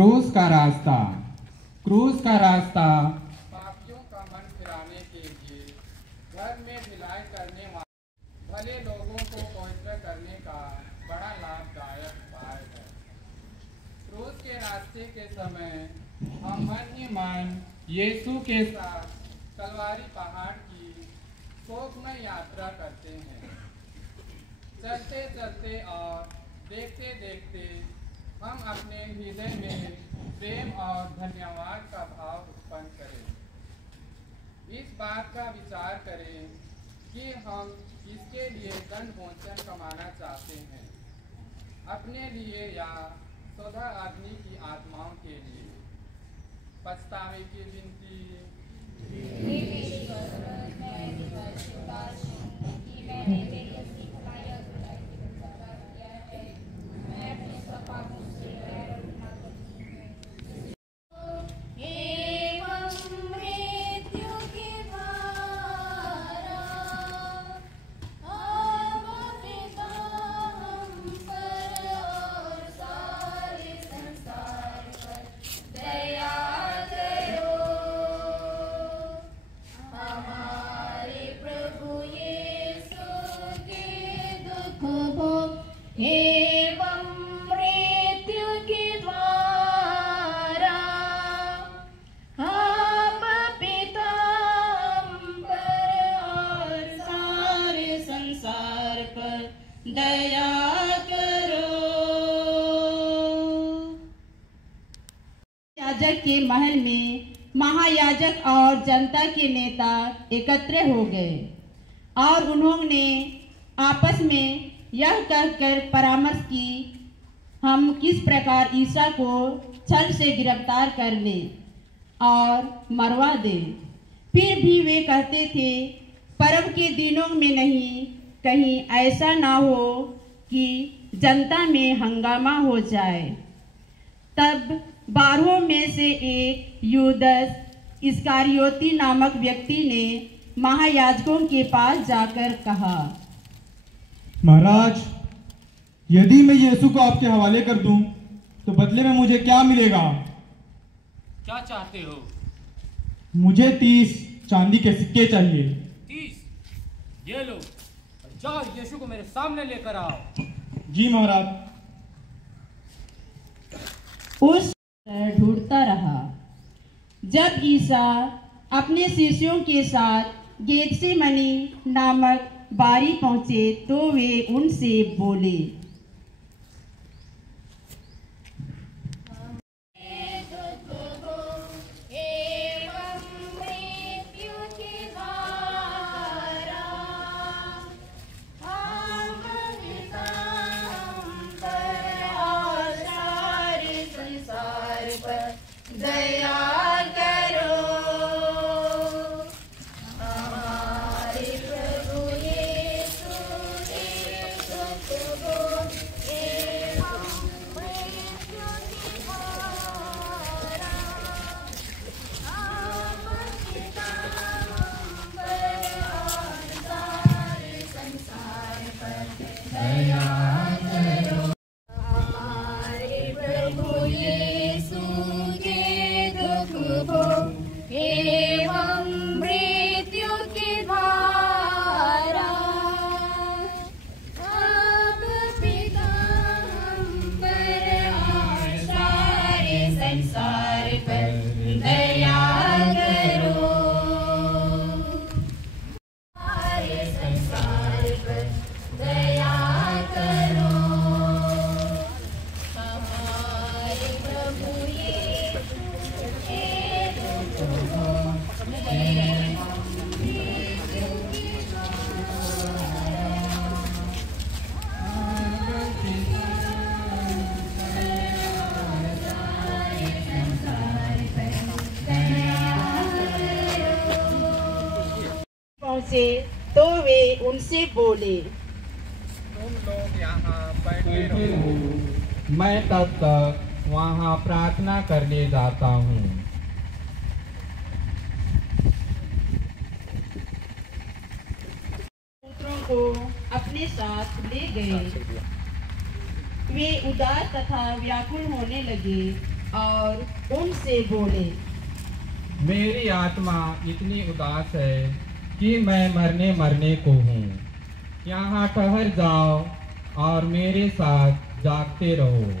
क्रूस का रास्ता पापियों का मन फिराने के लिए घर में ढिलाई करने वाले भले लोगों को पवित्र करने का बड़ा लाभदायक उपाय है। क्रूस के रास्ते के समय हम मन ही मन यीशु के साथ कलवारी पहाड़ की शोकमय यात्रा करते हैं। चलते चलते और देखते देखते हम अपने हृदय में प्रेम और धन्यवाद का भाव उत्पन्न करें। इस बात का विचार करें कि हम इसके लिए दंड मोचन कमाना चाहते हैं, अपने लिए या सौदा आदमी की आत्माओं के लिए। पछतावे की विनती। याजक के महल में महायाजक और जनता के नेता एकत्र हो गए और उन्होंने आपस में यह कहकर परामर्श की, हम किस प्रकार ईसा को छल से गिरफ्तार कर लें और मरवा दें। फिर भी वे कहते थे, पर्व के दिनों में नहीं, कहीं ऐसा ना हो कि जनता में हंगामा हो जाए। तब 12 में से एक यूदस इस्कारियोती नामक व्यक्ति ने महायाजकों के पास जाकर कहा, महाराज, यदि मैं यीशु को आपके हवाले कर दूं तो बदले में मुझे क्या मिलेगा? क्या चाहते हो? मुझे 30 चांदी के सिक्के चाहिए। 30? ये लो, जाओ यीशु को मेरे सामने लेकर आओ। जी महाराज। उस ढूंढता रहा। जब ईसा अपने शिष्यों के साथ गेतसेमनी नामक बारी पहुंचे तो वे उनसे बोले, पहुंचे तो वे उनसे बोले, तुम लोग यहाँ बैठे रहो, मैं तब तक वहाँ प्रार्थना करने जाता हूँ। पुत्रों को अपने साथ ले गए। वे उदास तथा व्याकुल होने लगे और उनसे बोले, मेरी आत्मा इतनी उदास है कि मैं मरने को हूँ। यहाँ ठहर जाओ और मेरे साथ जागते रहो।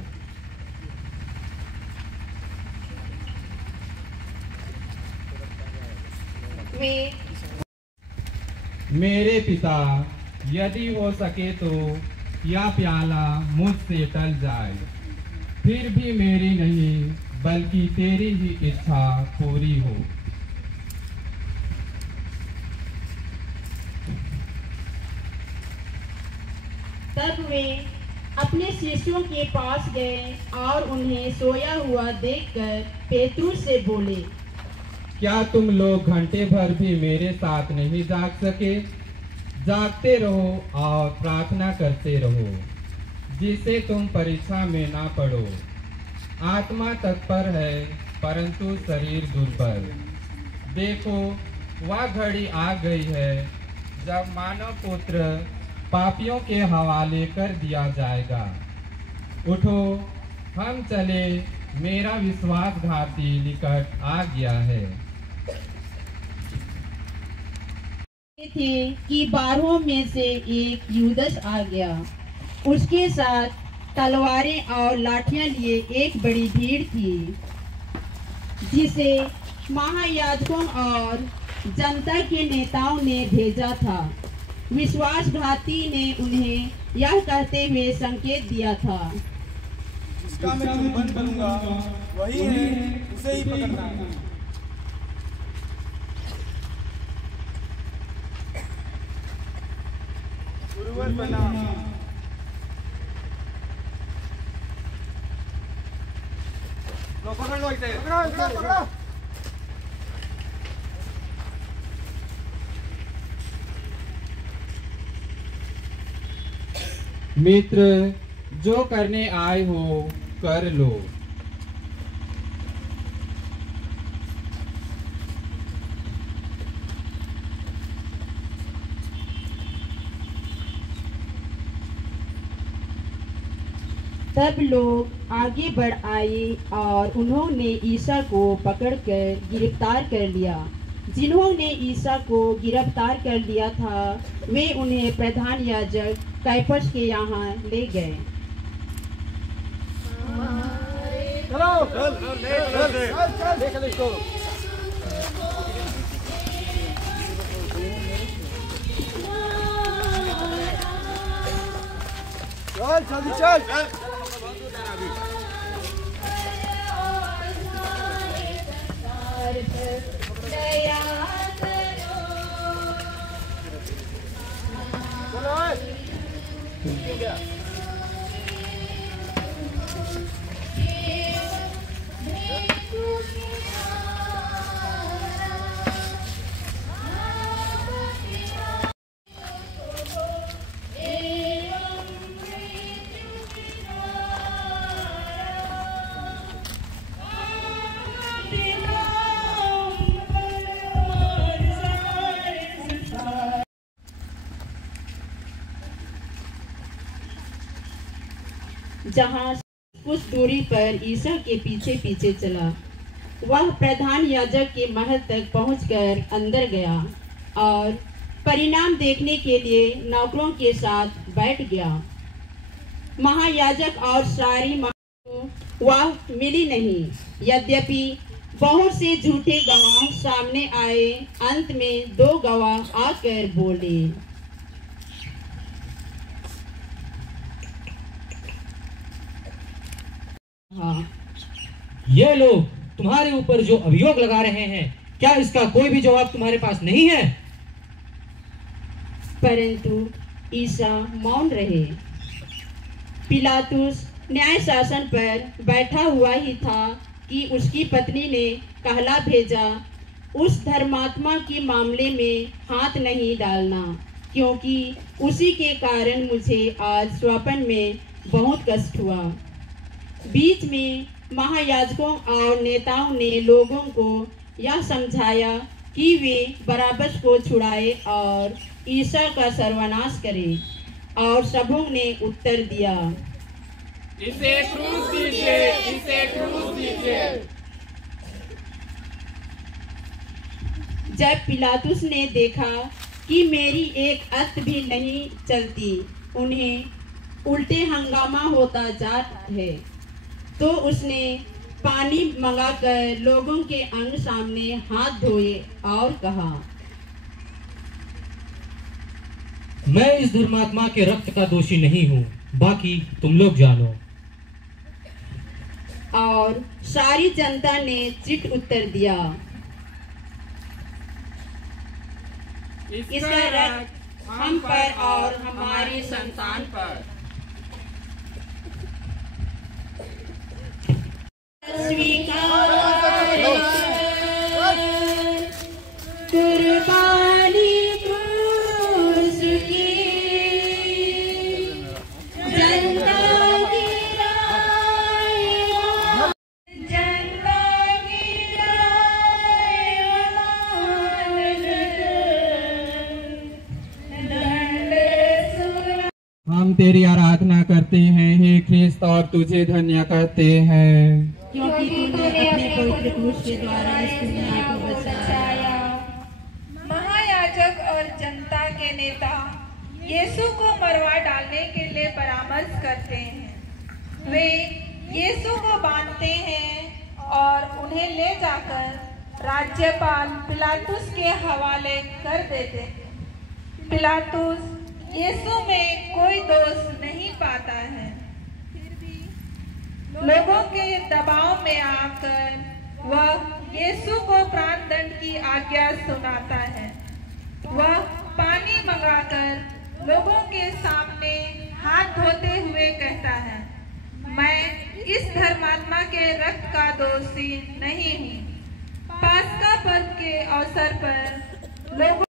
वे मेरे पिता, यदि हो सके तो यह प्याला मुझसे टल जाए, फिर भी मेरी नहीं बल्कि तेरी ही इच्छा पूरी हो। तब वे अपने शिष्यों के पास गए और उन्हें सोया हुआ देखकर पेतरुस से बोले, क्या तुम लोग घंटे भर भी मेरे साथ नहीं जाग सके? जागते रहो और प्रार्थना करते रहो, जिससे तुम परीक्षा में ना पड़ो। आत्मा तत्पर है परंतु शरीर दुर्बल। देखो, वह घड़ी आ गई है जब मानव पुत्र पापियों के हवाले कर दिया जाएगा। उठो, हम चले, मेरा विश्वासघाती निकट आ गया है। थे कि 12 में से एक यूदस आ गया। उसके साथ तलवारें और लाठियां लिए एक बड़ी भीड़ थी, जिसे महायाजकों और जनता के नेताओं ने भेजा था। विश्वासघाती ने उन्हें यह कहते हुए संकेत दिया था, जिसका मैं चुंबन करूंगा वही है, उसे ही पकड़ना। गुरुवर प्रणाम। लो पकड़ लो इसे, पकड़ो। मित्र, जो करने आए हो कर लो। तब लोग आगे बढ़ आए और उन्होंने ईसा को पकड़कर गिरफ्तार कर लिया। जिन्होंने ईसा को गिरफ्तार कर लिया था, वे उन्हें प्रधान याजक कैफस के यहाँ ले गए। चल। जहाँ कुछ दूरी पर ईसा के पीछे पीछे चला। वह प्रधान याजक के महल तक पहुंचकर अंदर गया और परिणाम देखने के लिए नौकरों के साथ बैठ गया। महायाजक और सारी वह मिली नहीं। यद्यपि बहुत से झूठे गवाह सामने आए, अंत में 2 गवाह आकर बोले, हाँ, ये लोग तुम्हारे ऊपर जो अभियोग लगा रहे हैं, क्या इसका कोई भी जवाब तुम्हारे पास नहीं है? परंतु ईसा मौन रहे। पिलातुस न्याय शासन पर बैठा हुआ ही था कि उसकी पत्नी ने कहला भेजा, उस धर्मात्मा के मामले में हाथ नहीं डालना, क्योंकि उसी के कारण मुझे आज स्वप्न में बहुत कष्ट हुआ। बीच में महायाजकों और नेताओं ने लोगों को यह समझाया कि वे बराबस को छुड़ाए और ईसा का सर्वनाश करें, और सबों ने उत्तर दिया, इसे क्रूस दीजिए, इसे क्रूस दीजिए। जब पिलातुस ने देखा कि मेरी एक अत भी नहीं चलती, उन्हें उल्टे हंगामा होता जाता है, तो उसने पानी मंगाकर लोगों के अंग सामने हाथ धोए और कहा, मैं इस धर्मात्मा के रक्त का दोषी नहीं हूँ, बाकी तुम लोग जानो। और सारी जनता ने चिट उत्तर दिया, इसका रक्त हम पर और हमारी संतान पर। कुर्बानी क्रूस की, जनता की राय, जनता की राय हम तेरी आराधना करते हैं हे ख्रिस्त, और तुझे धन्य करते हैं, क्योंकि तूने अपने पवित्र क्रूस के द्वारा इस दुनिया को बचाया। महायाजक और जनता के नेता यीशु को मरवा डालने के लिए परामर्श करते हैं। वे यीशु को बांधते हैं और उन्हें ले जाकर राज्यपाल पिलातुस के हवाले कर देते हैं। पिलातुस यीशु में कोई दोष नहीं पाता है, फिर भी लोगों के दबाव में आकर वह यीशु को प्राण दंड की आज्ञा सुनाता है। वह पानी मंगाकर लोगों के सामने हाथ धोते हुए कहता है, मैं इस धर्मात्मा के रक्त का दोषी नहीं हूँ। पास्का पर्व के अवसर पर लोगों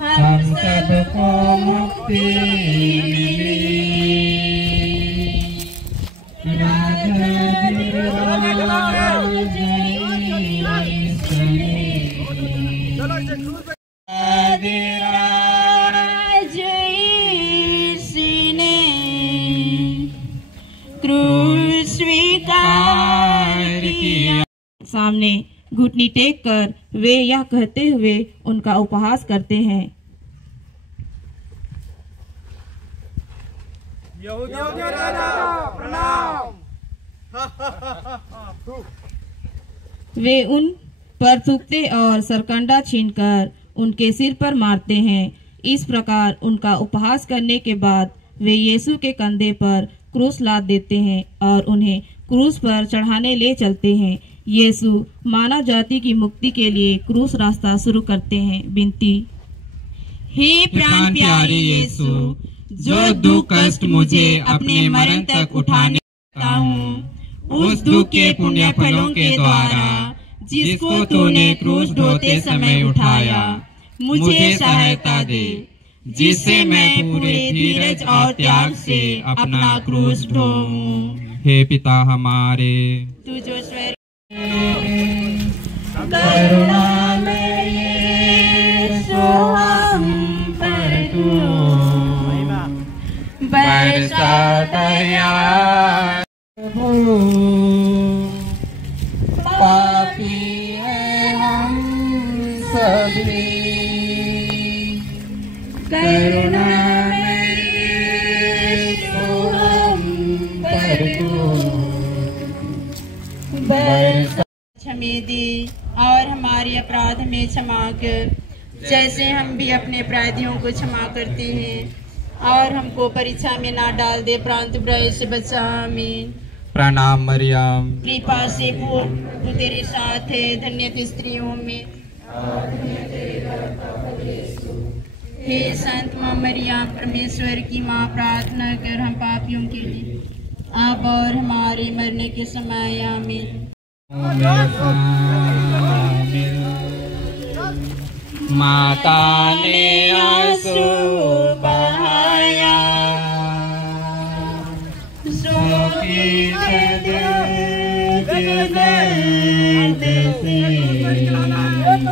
हम सबको मुक्ति मिली, क्रूस स्वीकार किया। सामने घुटनी टेक कर वे यह कहते हुए उनका उपहास करते हैं, वे उन पर थूकते और सरकंडा छीनकर उनके सिर पर मारते हैं। इस प्रकार उनका उपहास करने के बाद वे यीशु के कंधे पर क्रूस लाद देते हैं और उन्हें क्रूस पर चढ़ाने ले चलते हैं। यीशु मानव जाति की मुक्ति के लिए क्रूस रास्ता शुरू करते हैं। विनती, हे प्राण प्यारे यीशु, जो दुख कष्ट मुझे अपने मरण तक उठाने देता हूँ, उस दुख के पुण्य फलों के द्वारा जिसको तूने क्रूस ढोते समय उठाया, मुझे सहायता दे, जिससे मैं पूरे धीरज और त्याग से अपना क्रूस ढोऊं। हे पिता हमारे, तू जो स्वर्ग करुणा में यीशु हम पर तू बरसा दया, पापी हैं हम सभी, करुणा में यीशु हम पर तू बरसा। हमें दे और हमारे अपराध में क्षमा कर, जैसे हम भी अपने अपराधियों को क्षमा करते हैं, और हमको परीक्षा में ना डाल दे, परंतु बुराई से बचा। आमीन। प्रणाम मरियम, कृपा से पूर्ण तू तेरे साथ है, धन्य तू स्त्रियों में। हे संत माँ मरियम, परमेश्वर की माँ, प्रार्थना कर हम पापियों के लिए, अब और हमारे मरने के समय। आमीन। माता ने आंसू बहाया, सोखी दर्द से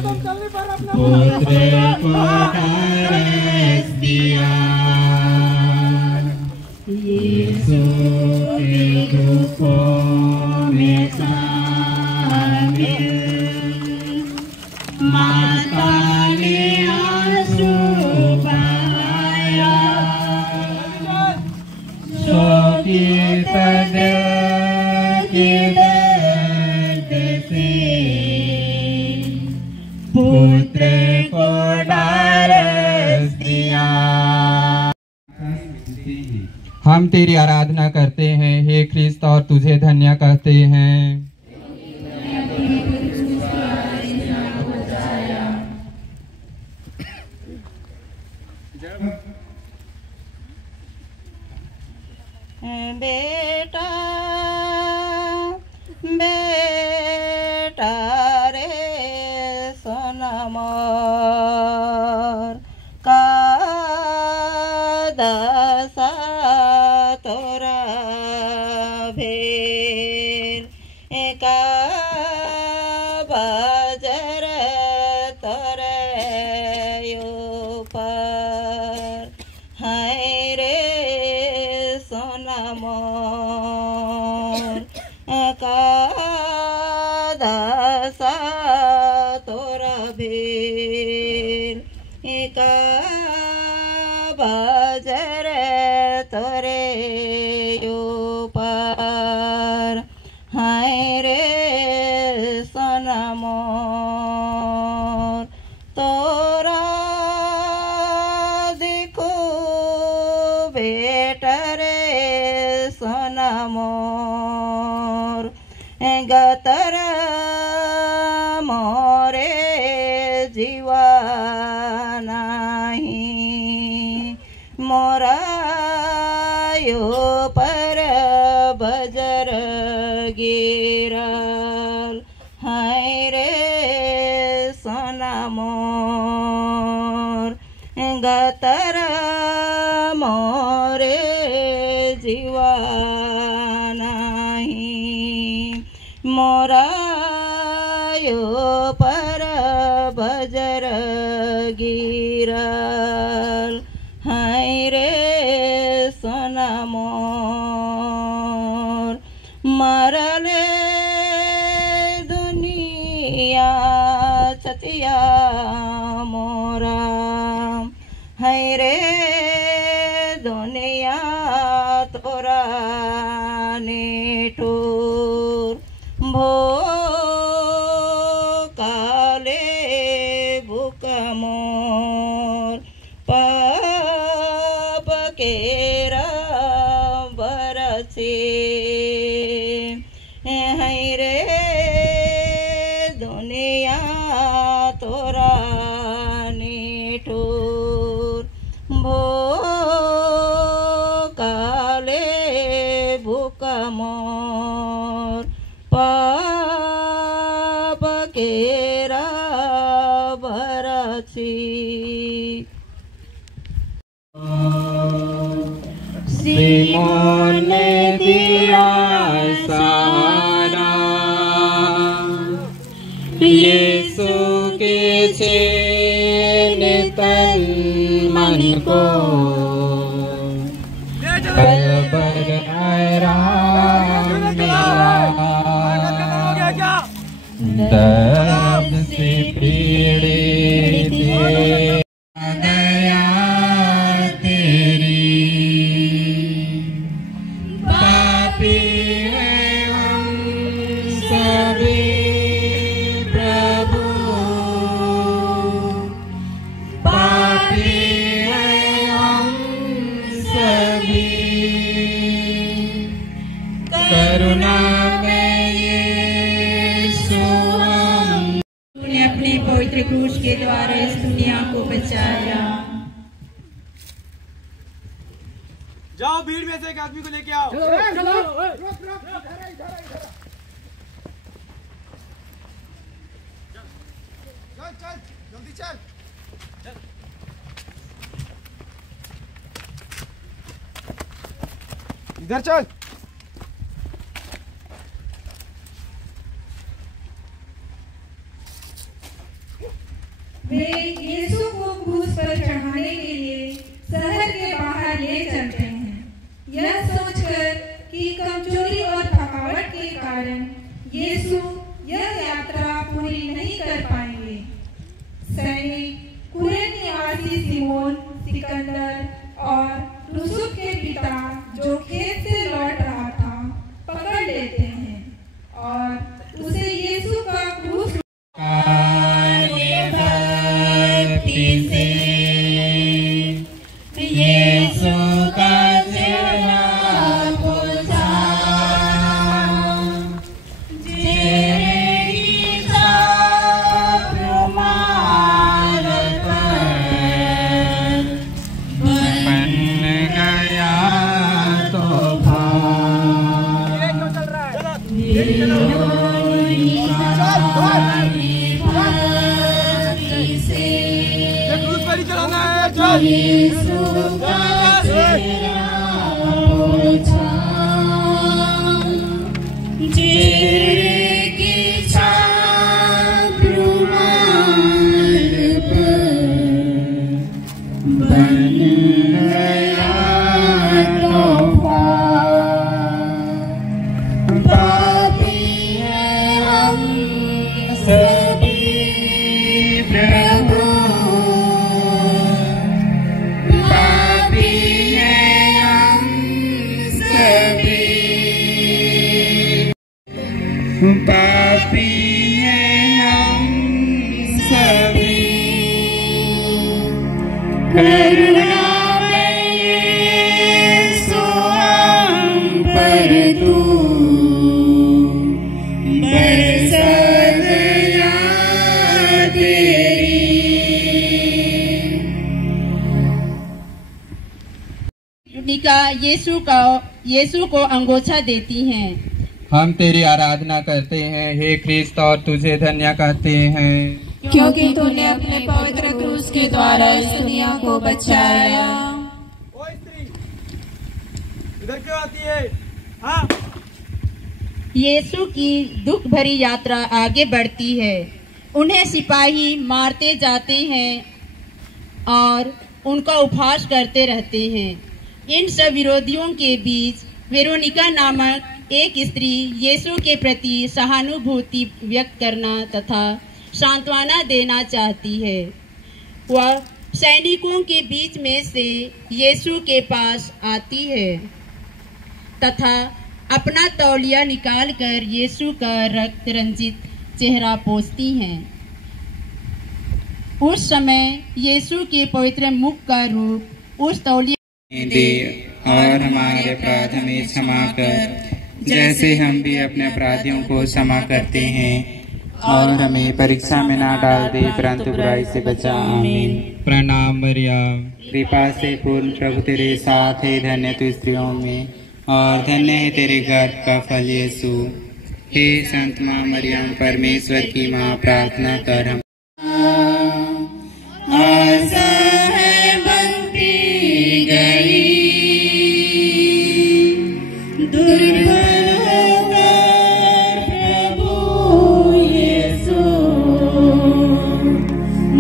पुत्र को ढाल दिया। हम तेरी आराधना करते हैं हे ख्रिस्त और तुझे धन्य कहते हैं। बेटा बेटा रे सोना मोर का दशा तोरा भेल एका बजर तोरे ऊपर हाय रे सोना मोर का दशा तोरा भेल एका बजर तोरे ऊपर हाय रे सोना मोर तोरा देखो बेटा रे सोना मोर गतर मोरे जीवा नहीं मोरा यो पर बजर गिरल हाय रे सोना मोर गतर मोरे जीवा नहीं मोरा यो पर बजर गिरल हाय रे सोना मोर मरले दुनिया छतिया मोरा हाय रे दुनिया तोरा नेठुर भो काले भूख मोर पाप केरा बरसे हाय रे दुनिया तोरा नेठुर भो काले भूख मोर पाप केरा भरसी सिमोन ने दिया सहारा यीशु के चेन तन मन को बराबर आराम मिला दर्द से पीड़ित दया तेरी पापी हैं हम सभी प्रभु पापी हैं हम सभी करुणा में यीशु तूने अपने पवित्र क्रूस के द्वारा इस दुनिया को बचाया। जाओ भीड़ में से एक आदमी को लेके आओ। चल जल्दी चल। इधर चल। वे यीशु को क्रूस पर चढ़ाने के लिए शहर के बाहर ले चलते हैं, यह सोचकर कि कमजोरी और थकावट के कारण यीशु यह यात्रा पूरी नहीं कर पाएंगे। सैनिक कुरेन निवासी सिमोन, सिकंदर और यूसुफ के पिता जो खेत से लौट रहा था पकड़ लेते हैं और उसे यीशु का क्रूस यीशु का चेहरा यीशु का चेहरा पोछा, चेहरे की छाप रुमाल पर बन गया तोहफा। पापी हैं हम सभी प्रभु, पापी हैं हम सभी, पापी हैं हम सभी। करुणामय यीशु हम पर तू बरसा दया तेरी। युनिका यीशु को अंगोछा देती हैं। हम तेरी आराधना करते हैं हे ख्रिस्त, और तुझे धन्य कहते हैं, क्योंकि तूने अपने पवित्र क्रूस के द्वारा इस दुनिया को बचाया। ओ स्त्री, इधर क्यों आती है? हाँ, यीशु की दुख भरी यात्रा आगे बढ़ती है। उन्हें सिपाही मारते जाते हैं और उनका उपहास करते रहते हैं। इन सब विरोधियों के बीच वेरोनिका नामक एक स्त्री यीशु के प्रति सहानुभूति व्यक्त करना तथा सांत्वना देना चाहती है। वह सैनिकों के बीच में से यीशु के पास आती है तथा अपना तौलिया निकालकर यीशु का रक्त रंजित चेहरा पोंछती हैं। उस समय यीशु के पवित्र मुख का रूप उस तौलिया दे और हमारे अपराध हमें क्षमा कर, जैसे हम भी अपने अपराधियों को क्षमा करते हैं, और हमें परीक्षा में ना डाल दे परंतु बुराई से बचा। आमीन। प्रणाम मरियम, कृपा से पूर्ण प्रभु तेरे साथ है, धन्य तू स्त्रियों में और धन्य है तेरे गर्भ का फल यीशु। हे संत माँ मरियम, परमेश्वर की माँ, प्रार्थना कर हम। आशा है बनती गई, दुर्बल होकर प्रभु यीशु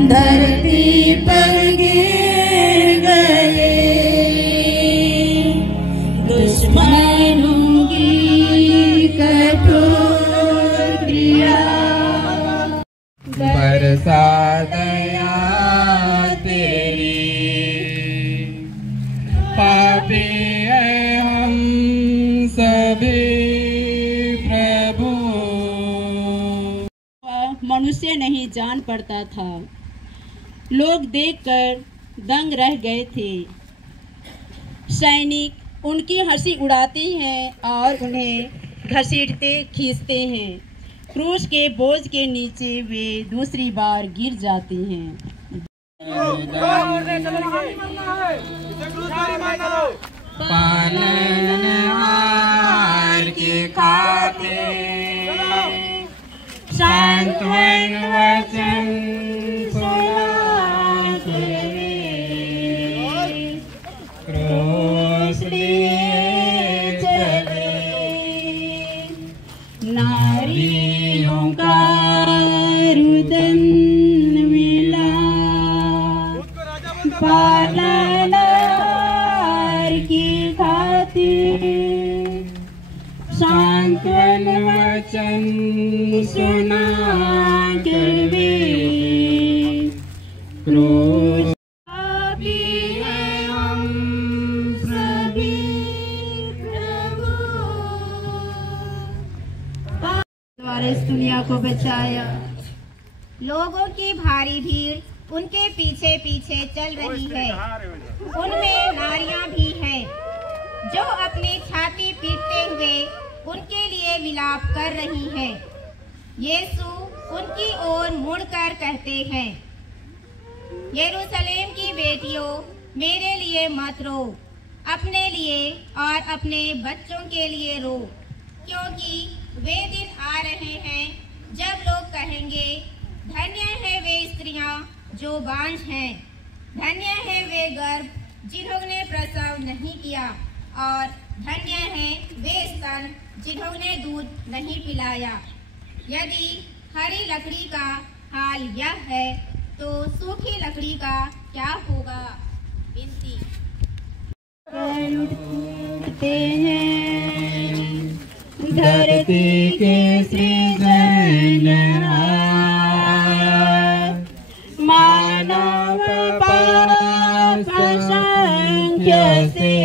धरती पर गिर गए। दुश्मनों की कठोर क्रिया बरसा दया तेरी, पापी हैं हम सभी प्रभु। मनुष्य नहीं जान पड़ता था। लोग देखकर दंग रह गए थे। सैनिक उनकी हंसी उड़ाते हैं और उन्हें घसीटते खींचते हैं। क्रूस के बोझ के नीचे वे दूसरी बार गिर जाते हैं। पालनहार के खाते सांत्वन वचन सुना करे, क्रूस लिए चले नारियों का रुदन मिला, पालनहार की खातिर सांत्वन वचन सुना कर वे क्रूस पापी हैं हम सभी प्रभु, द्वारा इस दुनिया को बचाया। लोगों की भारी भीड़ उनके पीछे पीछे चल रही है। उनमें नारियां भी हैं जो अपनी छाती पीटते हुए उनके लिए विलाप कर रही हैं। यीशु उनकी ओर मुड़कर कहते हैं, यरूशलेम की बेटियों, मेरे लिए मत रो, अपने लिए और अपने बच्चों के लिए रो, क्योंकि वे दिन आ रहे हैं जब लोग कहेंगे, धन्य है वे स्त्रियां जो बांझ हैं, धन्य है वे गर्भ जिन्होंने प्रसव नहीं किया, और धन्य है वे स्तन जिन्होंने दूध नहीं पिलाया। यदि हरी लकड़ी का हाल यह है तो सूखी लकड़ी का क्या होगा। विनती। धरती के सृजनहार, मानव पाप असंख्य से,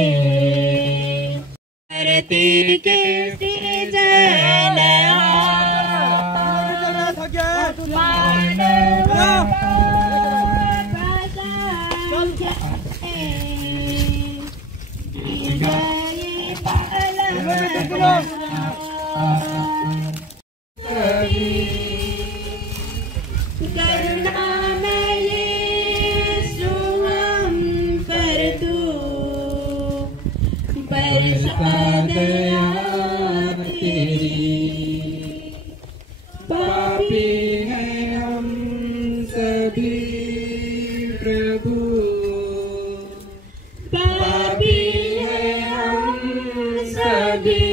धरती के सृजनहार, मानव पाप असंख्य से, करुणामय यीशु हम पर तू बरसा दया तेरी। पापी हैं हम सभी प्रभु, पापी हैं हम सभी,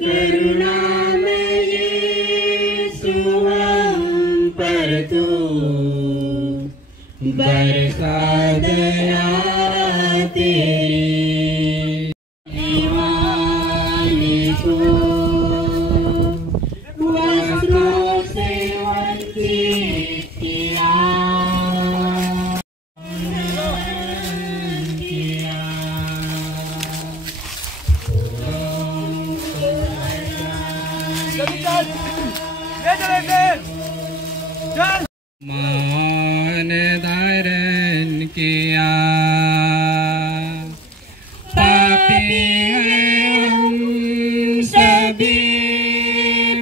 करुणामय यीशु हम पर तू बरसा दया तेरी। दीवाने को वस्त्रों से वंचित किया, मान धारण किया। पापी हैं हम सभी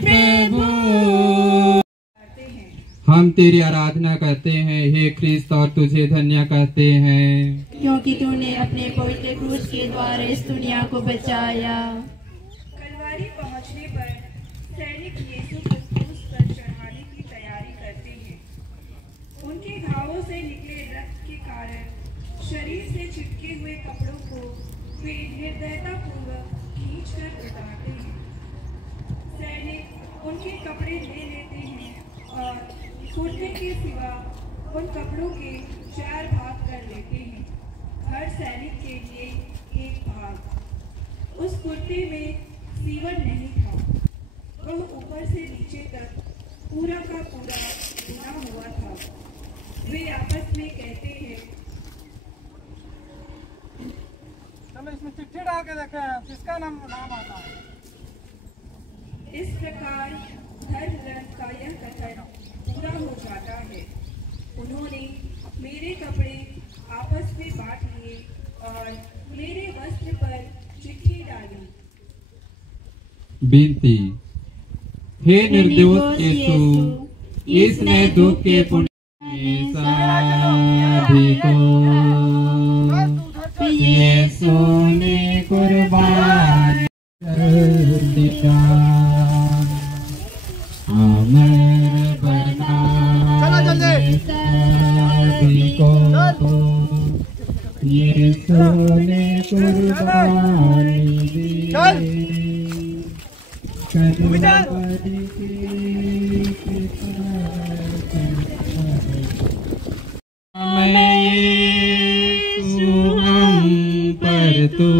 प्रभु, हम तेरी आराधना करते हैं हे ख्रिस्त, और तुझे धन्य कहते हैं क्योंकि तूने अपने पवित्र क्रूस के द्वारा इस दुनिया को बचाया। कलवारी पहुंचने पर सैनिक यीशु को क्रूस पर चढ़ाने की तैयारी करते हैं। उनके घावों से निकले रक्त के कारण शरीर से चिपके हुए कपड़ों को वे निर्दयतापूर्वक खींचकर उतारते हैं। सैनिक उनके कपड़े ले लेते हैं और कुर्ते के सिवा उन कपड़ों के 4 भाग कर लेते हैं, हर सैनिक के लिए एक भाग। उस कुर्ते में सीवन नहीं था, वह ऊपर से नीचे तक पूरा का पूरा बुना हुआ था। वे आपस में कहते हैं, इसमें चिट्ठी डाल के देखे किसका नाम आता है। इस प्रकार धर्म ग्रंथ का यह कथन पूरा हो जाता है। उन्होंने मेरे कपड़े आपस में बांट लिए और मेरे वस्त्र पर चिट्ठी डाली। विनती। हे निर्दोष यीशु, इसने दुख के पुण्य सभी को यीशु ने कुर्बान कर दिया। अमर बनाने सभी को यीशु ने कुर्बानी दी। हम पर तू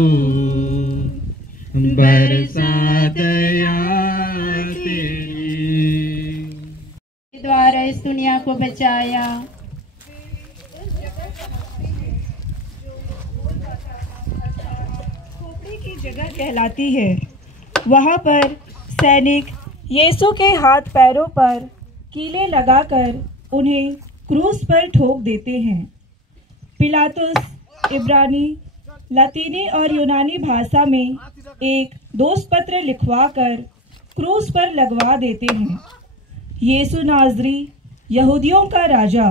बरसा दया तेरी, द्वारा इस दुनिया को बचाया। खोपड़ी की जगह कहलाती है। वहाँ पर सैनिक यीशु के हाथ पैरों पर कीले लगाकर उन्हें क्रूस पर ठोक देते हैं। पिलातुस इब्रानी, लतीनी और यूनानी भाषा में एक दोषपत्र लिखवाकर क्रूस पर लगवा देते हैं। यीशु नाज़री, यहूदियों का राजा।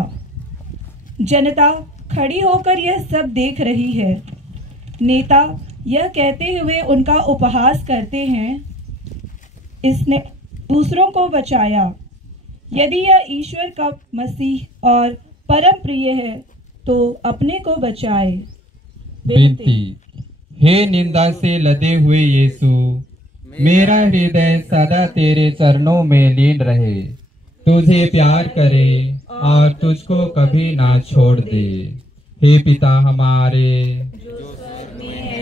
जनता खड़ी होकर यह सब देख रही है। नेता यह कहते हुए उनका उपहास करते हैं, इसने दूसरों को बचाया। यदि यह ईश्वर का मसीह और परम प्रिय है तो अपने को बचाए। विनती। हे निंदा से लदे हुए यीशु, मेरा हृदय सदा तेरे चरणों में लीन रहे, तुझे प्यार करे और तुझको कभी ना छोड़ दे। हे पिता हमारे,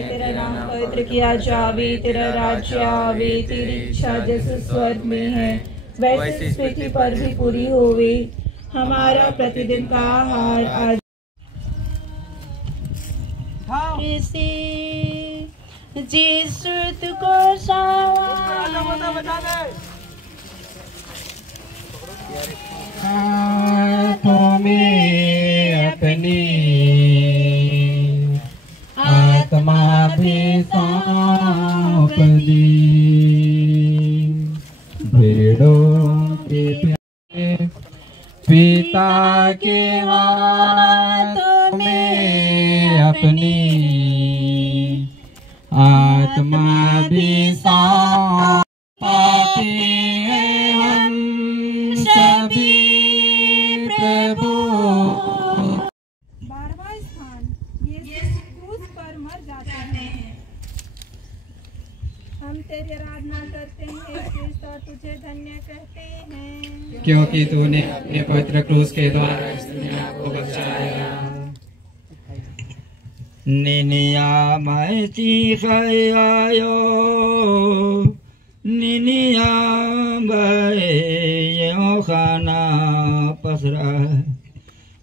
तेरा नाम पवित्र किया जावे, तेरा राज्य आवे, तेरी इच्छा जैसे स्वर्ग में है वैसे इस पृथ्वी पर भी पूरी होवे। हमारा प्रतिदिन का आहार आज यीशु तुझको हाथों में अपनी आत्मा भी सौंप दी, भेड़ों के प्यारे पिता के हाथों में अपनी आत्मा भी सौंप पाते हैं हम सभी प्रभु। 12वां स्थान, यीशु क्रूस पर मर जाते हैं। हम तेरी आराधना करते हैं क्रिस्त और तुझे धन्य कहते हैं, क्योंकि तूने अपने पवित्र क्रूस के द्वारा इस दुनिया को बचाया। निनिया मैं चीख आयो, निनिया यो खाना पसरा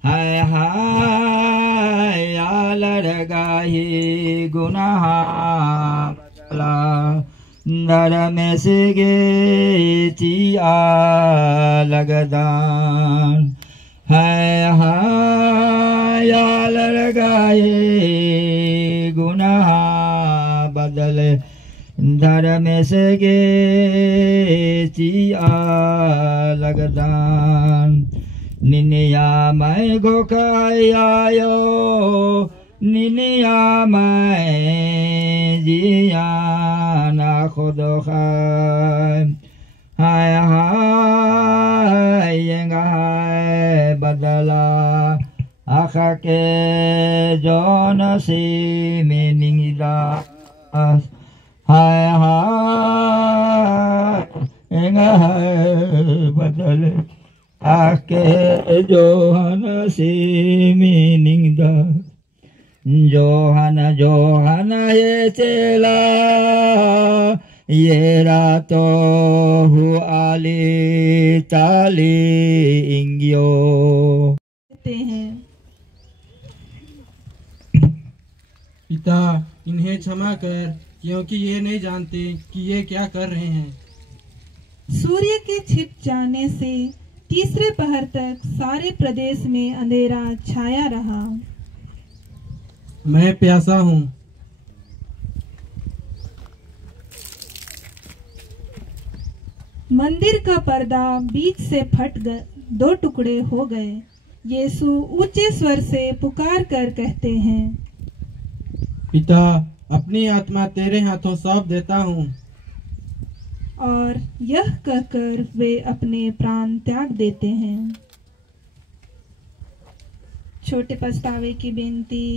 हाय हाय या लड़गाही गुनाह नर में से गे चिया लगदान हाय हाय या लड़गाए गुनाह बदले धर्म से गे चिया लगदान निनिया मैं गोकायो निनिया मैं जिया ना खुद खाए हाय हाय यंगा हाय बदला आखा के जोन सी में निंगिदा हाय हाय यंगा हाय बदले आके जोहन सी में निंगिदा जोहन जोहन ये चेला ये रातो हु आली ताली इंगियो हैं। पिता इन्हें क्षमा कर, क्योंकि ये नहीं जानते कि ये क्या कर रहे हैं। सूर्य के छिप जाने से तीसरे पहर तक सारे प्रदेश में अंधेरा छाया रहा। मैं प्यासा हूँ। मंदिर का पर्दा बीच से फट गए, 2 टुकड़े हो गए। यीशु ऊंचे स्वर से पुकार कर कहते हैं, पिता अपनी आत्मा तेरे हाथों सौंप देता हूँ। और यह कहकर वे अपने प्राण त्याग देते हैं। छोटे पछतावे की बेनती।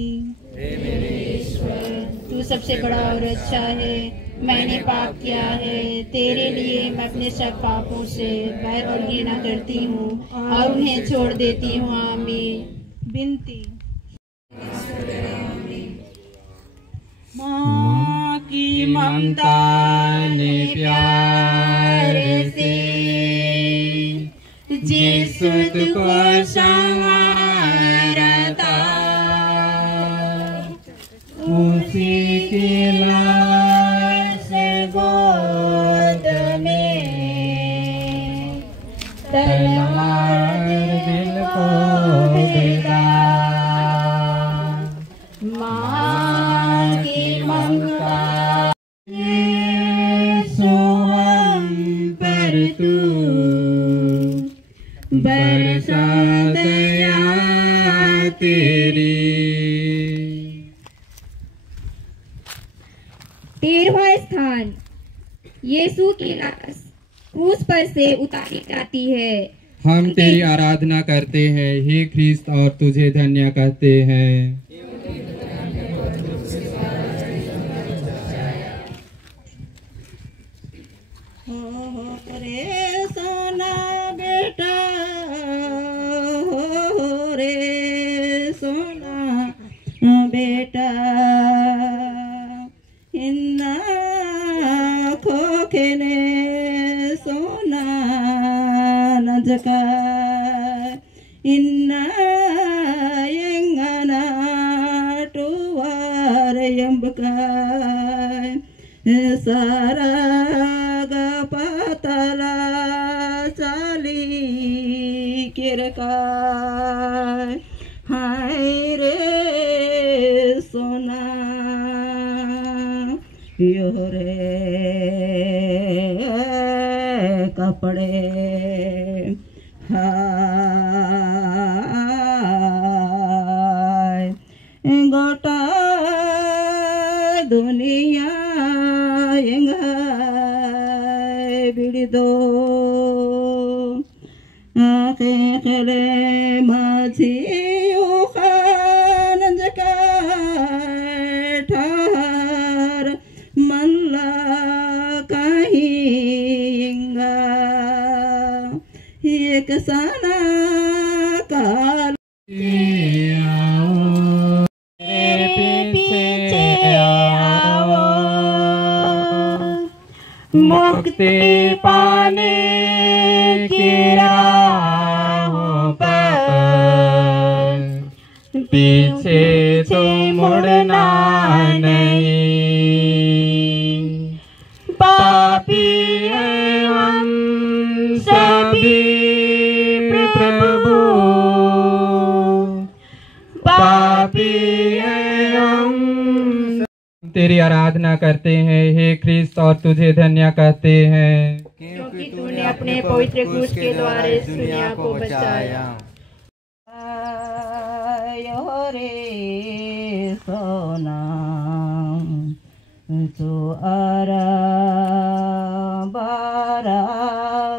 तू सबसे बड़ा और अच्छा है। मैंने पाप किया है, तेरे लिए मैं अपने सब पापों से बैर और घृणा करती हूँ और उन्हें छोड़ देती हूँ। आमीन। बिनती। माँ की ममता ने प्यार से जिस को संवारा था, उसी की लाश गोद में तलवार दिल को भेदा। माँ की ममता सोहम पर तू बरसा दया तेरी। 13वां स्थान, यीशु की लाश क्रूस पर से उतारी जाती है। हम तेरी आराधना करते हैं हे ख्रिस्त और तुझे धन्य कहते हैं। रे सोना बेटा हो रे सोना बेटा इन्ना खोखने सोना नजका इन्ना यंगना टुवार यंबका सारा गपतला चाली किरकाय हाय रे सोना यो रे कपड़े हाय गोटा दुनिया बिड़दो आँखें खले माझी खान जका ठार मल्ला कहींगा एक सना काल मुक्ति पाने की राहों पर पीछे तो मुड़ना नहीं। पापी हैं हम सभी प्रभु, पापी हैं हम। तेरी आराधना करते हैं हे ख्रिस्त और तुझे धन्य कहते हैं, क्योंकि तूने अपने पवित्र क्रूस के द्वारा इस दुनिया को बचाया। यो रे सोना तो आरा बारा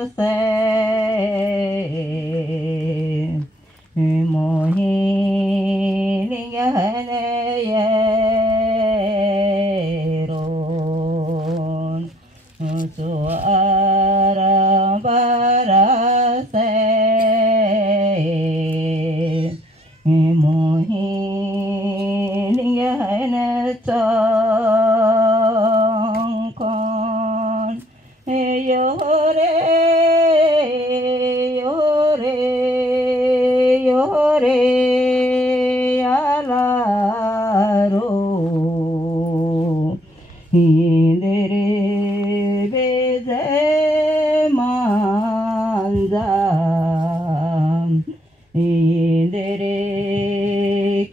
से मोहिनी तो आरा बारा से मोहिनी चौकोन यो रे यो रे यो रे आलारो हिंदरे इंदरे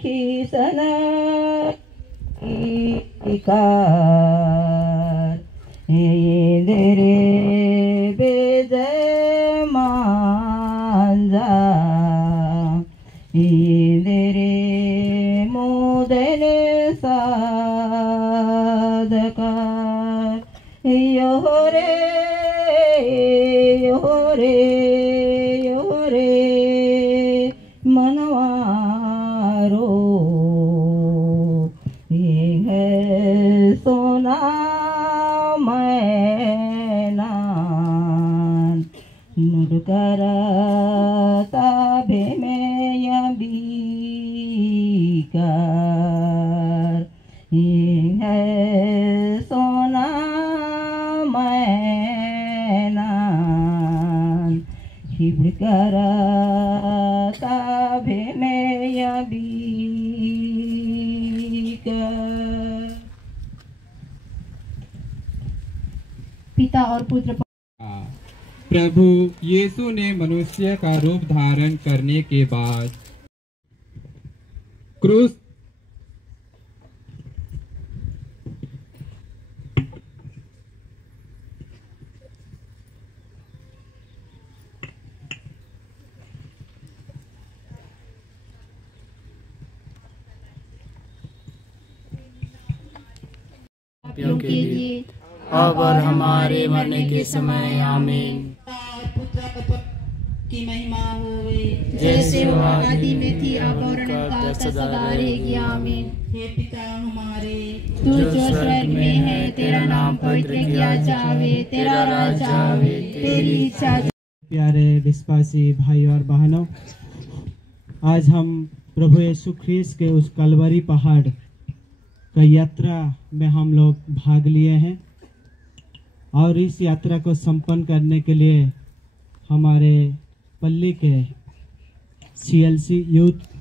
खिसना इकार इंदरे बेजय मांजा इंदरे मोदने साधकार यो रे यो रे यो रे मनवारो ये सोना मैना नुडकर ताबे में यबीकार ये सोना मैना हिबकर ताबे में यबीकार। पिता और पुत्र प्रभु यीशु ने मनुष्य का रूप धारण करने के बाद क्रूस के लिए अब और हमारे मरने के समय आमीन। की महिमा होवे, जैसे वो आदि में थी अब और अनंत सदा रहेगी। आमीन। हे पिता हमारे, तू जो स्वर्ग में है, तेरा नाम पवित्र किया जावे, तेरा राज आवे, तेरी इच्छा। प्यारे विश्वासी भाई और बहनों, आज हम प्रभु यीशु ख्रीस्त के उस कलवरी पहाड़ का यात्रा में हम लोग भाग लिए हैं और इस यात्रा को संपन्न करने के लिए हमारे पल्ली के CLC यूथ